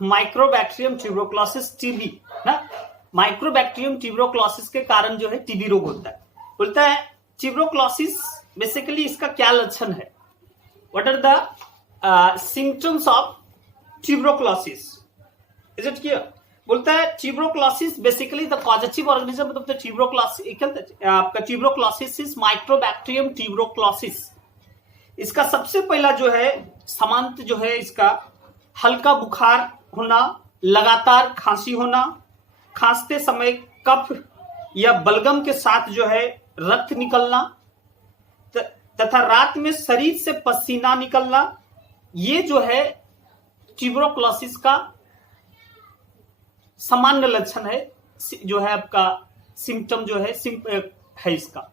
Mycobacterium tuberculosis TB ना, mycobacterium tuberculosis के कारण जो है टीबी रोग होता है। बोलता है ट्यूबरकुलोसिस बेसिकली इसका क्या लक्षण है, what are the symptoms of tuberculosis, is it clear. बोलता है tuberculosis basically the causative organism of the tuberculosis, आपका ट्यूबरकुलोसिस इज माइक्रोबैक्टीरियम ट्यूबरकुलोसिस। इसका सबसे पहला जो है सामान्य जो है इसका हल्का बुखार होना, लगातार खांसी होना, खांसते समय कफ या बलगम के साथ जो है रक्त निकलना तथा रात में शरीर से पसीना निकलना, ये जो है ट्यूबरकुलोसिस का सामान्य लक्षण है, जो है आपका सिम्टम जो है इसका।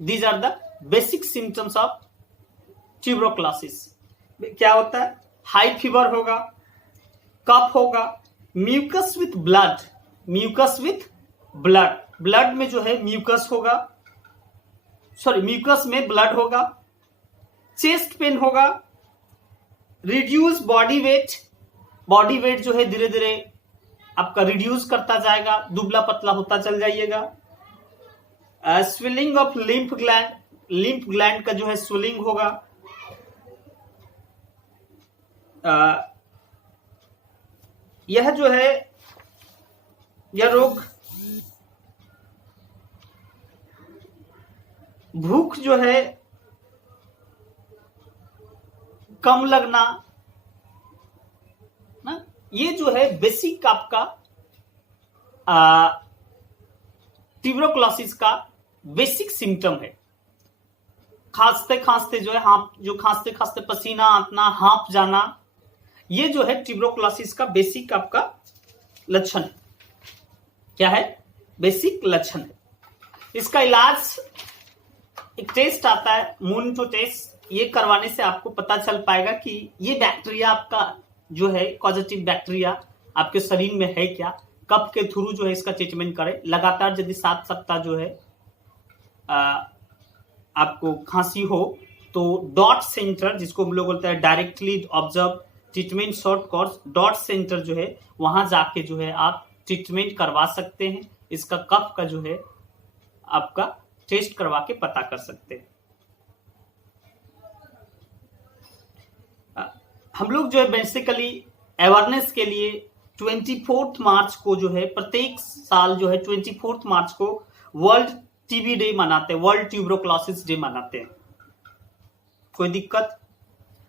These are the basic symptoms of tuberculosis. क्या होता है, हाई फीवर होगा, कफ होगा, mucus with blood, mucus with blood, blood में जो है म्यूकस होगा, सॉरी म्यूकस में ब्लड होगा, चेस्ट पेन होगा, reduce body weight, body weight जो है धीरे धीरे आपका रिड्यूस करता जाएगा, दुबला पतला होता चल जाइएगा, swelling of lymph gland, lymph gland का जो है स्वेलिंग होगा, यह जो है यह रोग भूख जो है कम लगना ना, ये जो है बेसिक आपका ट्यूबरकुलोसिस का बेसिक सिम्टम है। खांसते खांसते जो है खांसते खांसते पसीना आना, हाँफ जाना, ये जो है ट्यूबरकुलोसिस का बेसिक आपका लक्षण है। क्या है, बेसिक लक्षण है। इसका इलाज एक टेस्ट आता है, मूनटो टेस्ट, ये करवाने से आपको पता चल पाएगा कि ये बैक्टीरिया आपका जो है कॉजेटिव बैक्टीरिया आपके शरीर में है क्या। कफ के थ्रू जो है इसका ट्रीटमेंट करें लगातार। यदि 7 सप्ताह जो है आपको खांसी हो तो डॉट सेंटर, जिसको हम लोग बोलते हैं directly observe treatment short course, dot centre जो है वहां जाके जो है आप ट्रीटमेंट करवा सकते हैं। इसका कफ का जो है आपका टेस्ट करवा के पता कर सकते हैं। हम लोग जो है बेसिकली अवेयरनेस के लिए 24 मार्च को जो है प्रत्येक साल जो है 24 मार्च को वर्ल्ड टीबी डे मनाते हैं, वर्ल्ड ट्यूबरकुलोसिस डे मनाते हैं। कोई दिक्कत?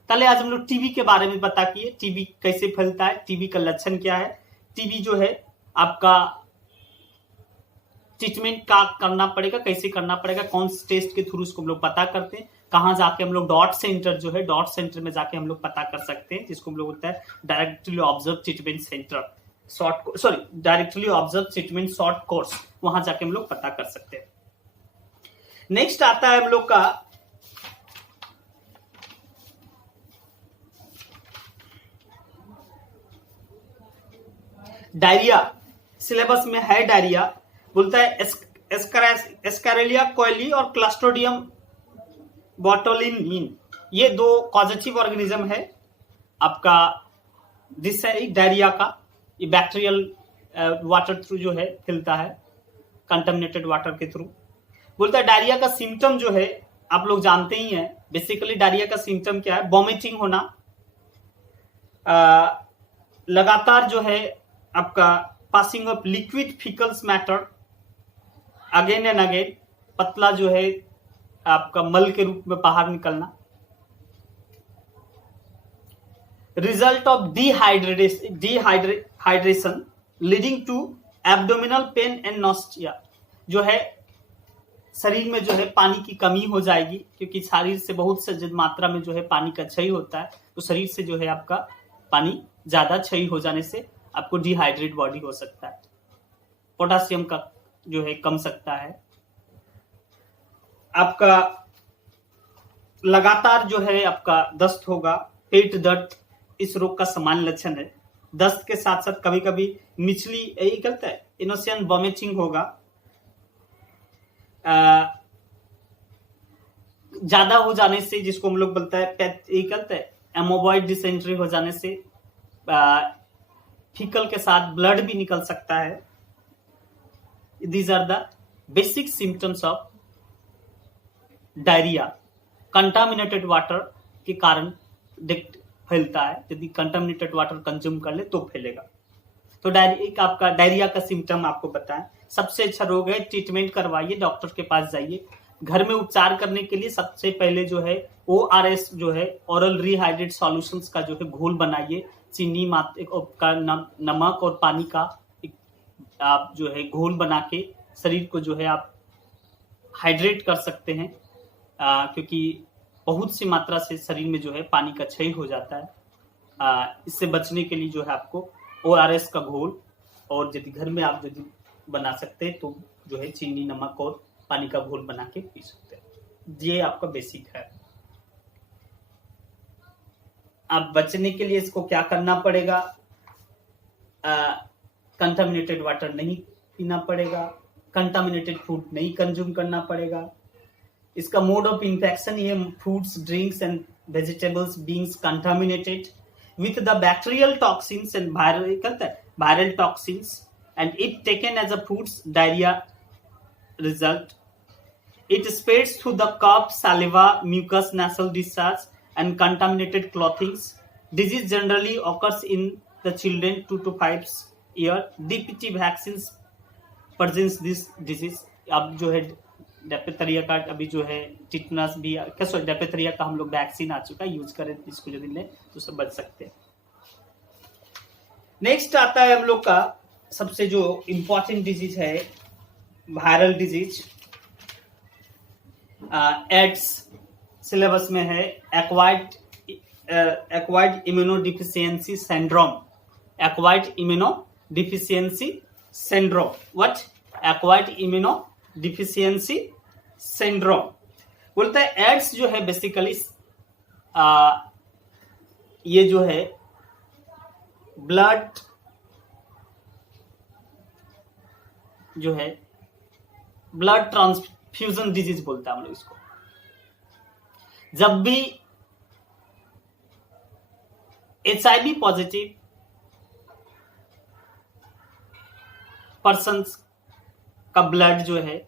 पहले आज हम लोग टीबी के बारे में पता किए, टीबी कैसे फैलता है, टीबी का लक्षण क्या है, टीबी जो है आपका ट्रीटमेंट का करना पड़ेगा, कैसे करना पड़ेगा, कौन से टेस्ट के थ्रू उसको हम लोग पता करते हैं, कहां जाके हम लोग डॉट सेंटर जो है डॉट सेंटर में जाके हम लोग पता कर सकते हैं, जिसको हम लोग बोलते हैं directly observe treatment centre directly observe treatment short course, वहां जाके हम लोग पता कर सकते हैं। नेक्स्ट आता है हम लोग का डायरिया। सिलेबस में है डायरिया। बोलता है एस्कैरिलिया कोएली और क्लस्ट्रोडियम बोटुलिन, ये 2 कॉजेटिव ऑर्गेनिज्म है आपका जिससे डायरिया का, ये बैक्टीरियल वाटर थ्रू जो है फैलता है, कंटामिनेटेड वाटर के थ्रू। बोलता है डायरिया का सिम्टम जो है आप लोग जानते ही हैं। बेसिकली डायरिया का सिम्टम क्या है, वॉमिटिंग होना, लगातार जो है आपका पासिंग ऑफ लिक्विड फिकल्स मैटर अगेन एंड अगेन, पतला जो है आपका मल के रूप में बाहर निकलना, result of dehydration leading to abdominal pain and nausea, जो है शरीर में जो है पानी की कमी हो जाएगी, क्योंकि शरीर से बहुत से मात्रा में जो है पानी का क्षय होता है, तो शरीर से जो है आपका पानी ज्यादा क्षय हो जाने से आपको डिहाइड्रेट बॉडी हो सकता है, पोटासियम का जो है कम सकता है, आपका लगातार जो है आपका दस्त होगा, पेट दर्द इस रोग का सामान्य लक्षण है। दस्त के साथ साथ कभी कभी मिचली, यही कहता है इनोसियन वॉमिटिंग होगा, ज्यादा हो जाने से, जिसको हम लोग बोलते हैं यही कहते हैं एमोबॉइड डिसेंट्री हो जाने से फीकल के साथ ब्लड भी निकल सकता है। These are the basic symptoms of diarrhoea. Contaminated water के कारण फैलता है, यदि कंटामिनेटेड वाटर कंज्यूम कर ले तो फैलेगा। तो डायरिया आपका डायरिया का सिम्टम आपको बताएं। सबसे अच्छा रोग है, ट्रीटमेंट करवाइए, डॉक्टर के पास जाइए। घर में उपचार करने के लिए सबसे पहले जो है ORS जो है ओरल रिहाइड्रेट सॉल्यूशंस का जो है घोल बनाइए। चीनी का नमक और पानी का आप जो है घोल बना के शरीर को जो है आप हाइड्रेट कर सकते हैं, क्योंकि बहुत सी मात्रा से शरीर में जो है पानी का क्षय हो जाता है। इससे बचने के लिए जो है आपको ORS का घोल, और यदि घर में आप यदि बना सकते हैं तो जो है चीनी नमक और पानी का घोल बना के पी सकते हैं। ये आपका बेसिक है। अब बचने के लिए इसको क्या करना पड़ेगा? कंटामिनेटेड वाटर नहीं पीना पड़ेगा, कंटामिनेटेड फूड नहीं कंज्यूम करना पड़ेगा। इसका मोड ऑफ इन्फेक्शन ये fruits, drinks and vegetables being contaminated with the bacterial toxins and viral toxins, and if taken as a fruits diarrhea result, it spreads through the cough, saliva, mucus, nasal discharge and contaminated clothing. Disease generally occurs in the children 2 to 5 years. DPT vaccines presents this disease. अब जो है डेपेथरिया का अभी जो है tetanus भी, डेपेथरिया का हम लोग वैक्सीन आ चुका है, यूज करें इसको यदि लें तो उससे बच सकते हैं। नेक्स्ट आता है हम लोग का सबसे जो इंपॉर्टेंट डिजीज है वायरल डिजीज। एड्स सिलेबस में है acquired immunodeficiency syndrome. Acquired immunodeficiency syndrome. What? Acquired immunodeficiency syndrome बोलता है। एड्स जो है बेसिकली ये जो है ब्लड जो है ब्लड ट्रांसफ्यूजन डिजीज बोलता है हम लोग इसको। जब भी HIV पॉजिटिव पर्सन का ब्लड जो है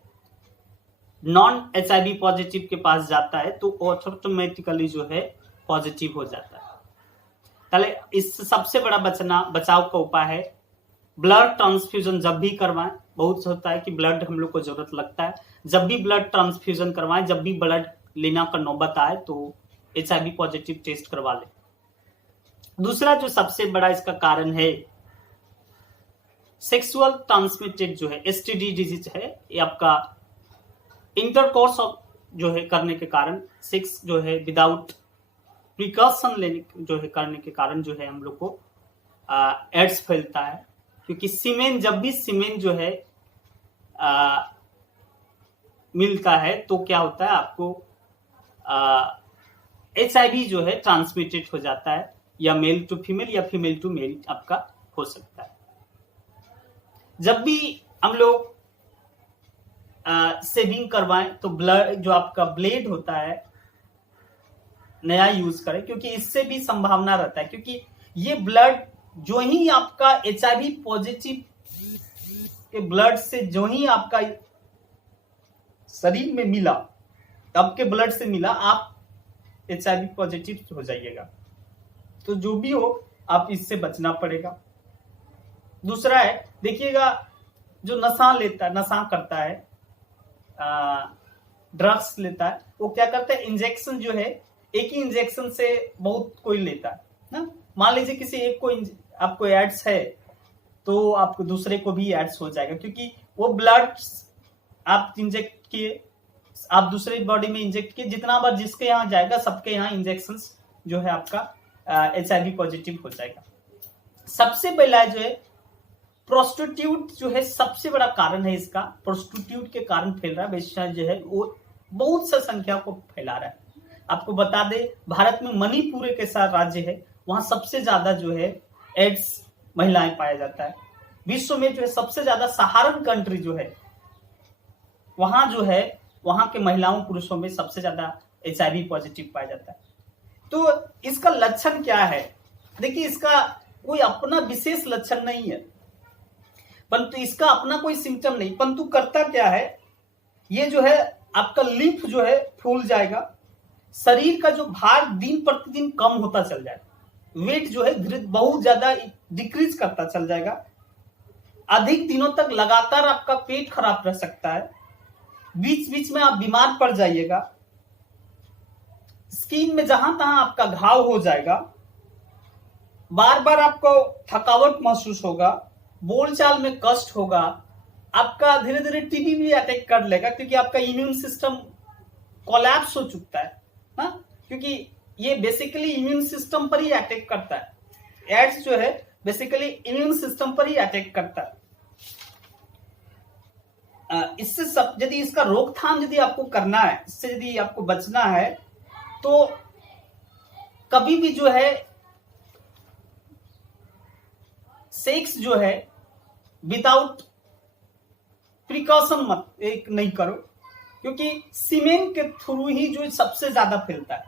नॉन HIV पॉजिटिव के पास जाता है तो ऑटोमेटिकली जो है पॉजिटिव हो जाता है। पहले इस सबसे बड़ा बचाव का उपाय है ब्लड ट्रांसफ्यूजन जब भी करवाएं। बहुत होता है कि ब्लड हम लोग को जरूरत लगता है, जब भी ब्लड ट्रांसफ्यूजन करवाएं, जब भी ब्लड लेना का नौबत आए तो HIV पॉजिटिव टेस्ट करवा ले। दूसरा जो सबसे बड़ा इसका कारण है सेक्सुअल ट्रांसमिटेड जो है STD डिजीज है। ये आपका इंटरकोर्स जो है करने के कारण, सेक्स जो है विदाउट प्रिकॉशन लेने जो है करने के कारण जो है हम लोग को एड्स फैलता है। क्योंकि सीमेन, जब भी सीमेन जो है मिलता है तो क्या होता है आपको HIV जो है ट्रांसमिटेड हो जाता है, या मेल टू फीमेल या फीमेल टू मेल आपका हो सकता है। जब भी हम लोग सेविंग करवाएं तो ब्लड जो आपका ब्लेड होता है नया यूज करें, क्योंकि इससे भी संभावना रहता है, क्योंकि ये ब्लड जो ही आपका HIV पॉजिटिव के ब्लड से जो ही आपका शरीर में मिला, आपके ब्लड से मिला, आप HIV पॉजिटिव हो जाइएगा। तो जो भी हो आप इससे बचना पड़ेगा। दूसरा है, देखिएगा जो नशा करता है, ड्रग्स लेता है, वो क्या करता है, इंजेक्शन जो है एक ही इंजेक्शन से बहुत कोई लेता है ना। मान लीजिए किसी एक को आपको एड्स है तो आपको दूसरे को भी एड्स हो जाएगा, क्योंकि वो ब्लड आप इंजेक्ट किए, आप दूसरे बॉडी में इंजेक्ट किए, जितना बार जिसके यहाँ जाएगा सबके यहाँ इंजेक्शन जो है आपका HIV पॉजिटिव हो जाएगा। सबसे पहला जो है प्रोस्टिट्यूट जो है सबसे बड़ा कारण है इसका। प्रोस्टिट्यूट के कारण फैल रहा है, वेश्या जो है वो बहुत सा संख्या को फैला रहा है। आपको बता दे, भारत में मणिपुर एक ऐसा राज्य है, वहां सबसे ज्यादा जो है एड्स महिलाएं पाया जाता है। विश्व में जो है सबसे ज्यादा सहारन कंट्री जो है, वहां जो है वहां के महिलाओं पुरुषों में सबसे ज्यादा HIV पॉजिटिव पाया जाता है। तो इसका लक्षण क्या है? देखिए, इसका कोई अपना विशेष लक्षण नहीं है, परंतु इसका अपना कोई सिम्टम नहीं, परंतु करता क्या है, ये जो है आपका लिम्फ जो है फूल जाएगा, शरीर का जो भार दिन प्रतिदिन कम होता चल जाएगा, वेट जो है बहुत ज्यादा डिक्रीज करता चल जाएगा, अधिक दिनों तक लगातार आपका पेट खराब रह सकता है, बीच बीच में आप बीमार पड़ जाइएगा, स्किन में जहां तहां आपका घाव हो जाएगा, बार बार आपको थकावट महसूस होगा, बोलचाल में कष्ट होगा, आपका धीरे धीरे टीबी भी अटैक कर लेगा, क्योंकि आपका इम्यून सिस्टम कोलैप्स हो चुका है ना, क्योंकि ये बेसिकली इम्यून सिस्टम पर ही अटैक करता है। एड्स जो है बेसिकली इम्यून सिस्टम पर ही अटैक करता है। इससे सब यदि इसका रोकथाम यदि आपको करना है, इससे यदि आपको बचना है, तो कभी भी जो है सेक्स जो है विदाउट प्रिकॉशन मत एक नहीं करो, क्योंकि सीमेन के थ्रू ही जो सबसे ज्यादा फैलता है।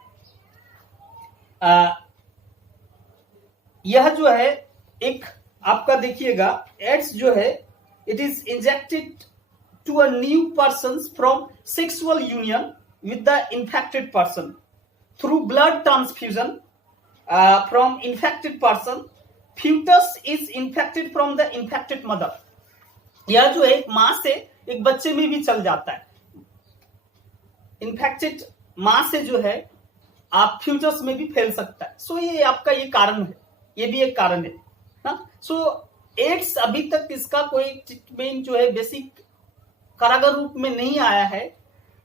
यह जो है एक आपका देखिएगा, एड्स जो है it is injected to a new person from sexual union with the infected person through blood transfusion from infected person. Foetus is infected from the infected mother. यह जो है एक मां से एक बच्चे में भी चल जाता है। इन्फेक्टेड मां से जो है आप फ्यूचर्स में भी फैल सकता है। सो ये आपका ये कारण है, ये भी एक कारण है ना। सो एड्स अभी तक इसका कोई ट्रीटमेंट जो है बेसिक कारगर रूप में नहीं आया है।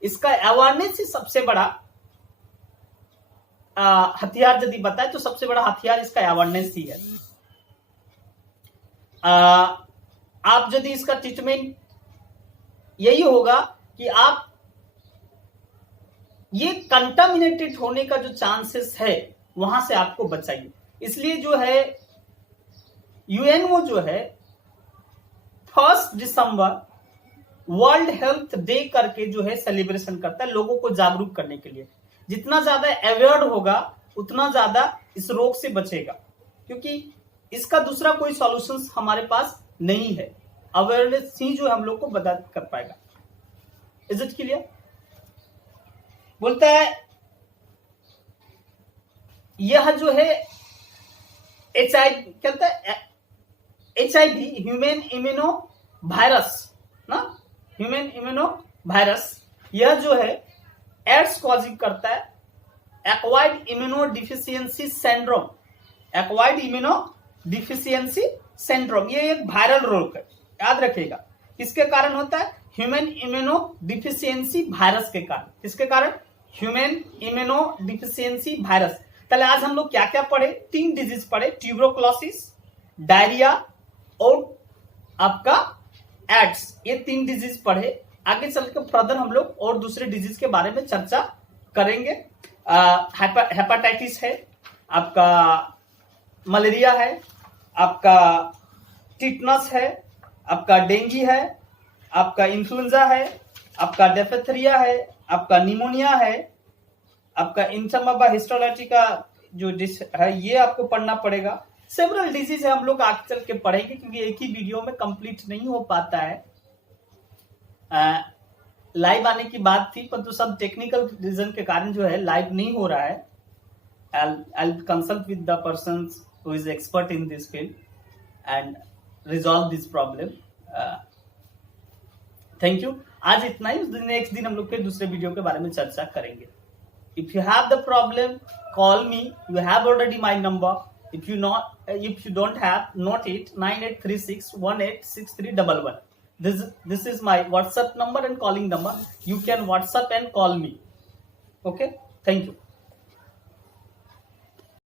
इसका अवेयरनेस ही सबसे बड़ा हथियार यदि बताए तो सबसे बड़ा हथियार इसका अवेयरनेस ही है। आप यदि इसका ट्रीटमेंट यही होगा कि आप ये कंटामिनेटेड होने का जो चांसेस है वहां से आपको बचाइए। इसलिए जो है यूएनओ जो है 1 दिसंबर वर्ल्ड हेल्थ डे करके जो है सेलिब्रेशन करता है लोगों को जागरूक करने के लिए। जितना ज्यादा अवेयर होगा उतना ज्यादा इस रोग से बचेगा, क्योंकि इसका दूसरा कोई सॉल्यूशन हमारे पास नहीं है। अवेयरनेस ही जो हम लोग को बता कर पाएगा। Is it clear? बोलता है यह जो है कहता है HIV ह्यूमन इम्यूनो वायरस ना, ह्यूमन इम्यूनो वायरस, यह जो है एड्स कॉजिंग करता है acquired immuno deficiency syndrome. Acquired immuno deficiency syndrome ये एक वायरल रोग है, याद रखिएगा। किसके कारण होता है? ह्यूमन इम्यूनो डिफिशियंसी वायरस के कारण। किसके कारण? Human immuno deficiency virus. पहले आज हम लोग क्या क्या पढ़े? 3 डिजीज पढ़े, ट्यूबरकुलोसिस, डायरिया और आपका एड्स। ये 3 डिजीज पढ़े। आगे चलकर फर्दर हम लोग और दूसरे डिजीज के बारे में चर्चा करेंगे। हेपेटाइटिस है, आपका मलेरिया है, आपका टिटनस है, आपका डेंगू है, आपका इन्फ्लुएंजा है, आपका डिफथेरिया है, आपका निमोनिया है, आपका इंटरमाबा हिस्टोलॉजी का जो डिश है ये आपको पढ़ना पड़ेगा। सेवरल डिजीज है, हम लोग आगे चल के पढ़ेंगे क्योंकि एक ही वीडियो में कंप्लीट नहीं हो पाता है। लाइव आने की बात थी परंतु सब टेक्निकल रीजन के कारण जो है लाइव नहीं हो रहा है। I'll consult with the persons who is expert in this field and resolve this problem. Thank you. आज इतना ही। नेक्स्ट दिन हम लोग फिर दूसरे वीडियो के बारे में चर्चा करेंगे। If you have the problem, call me. You have already my number. If you don't have, note it 9836186311. This is my WhatsApp number and calling number. You can WhatsApp and call me. Okay. Thank you.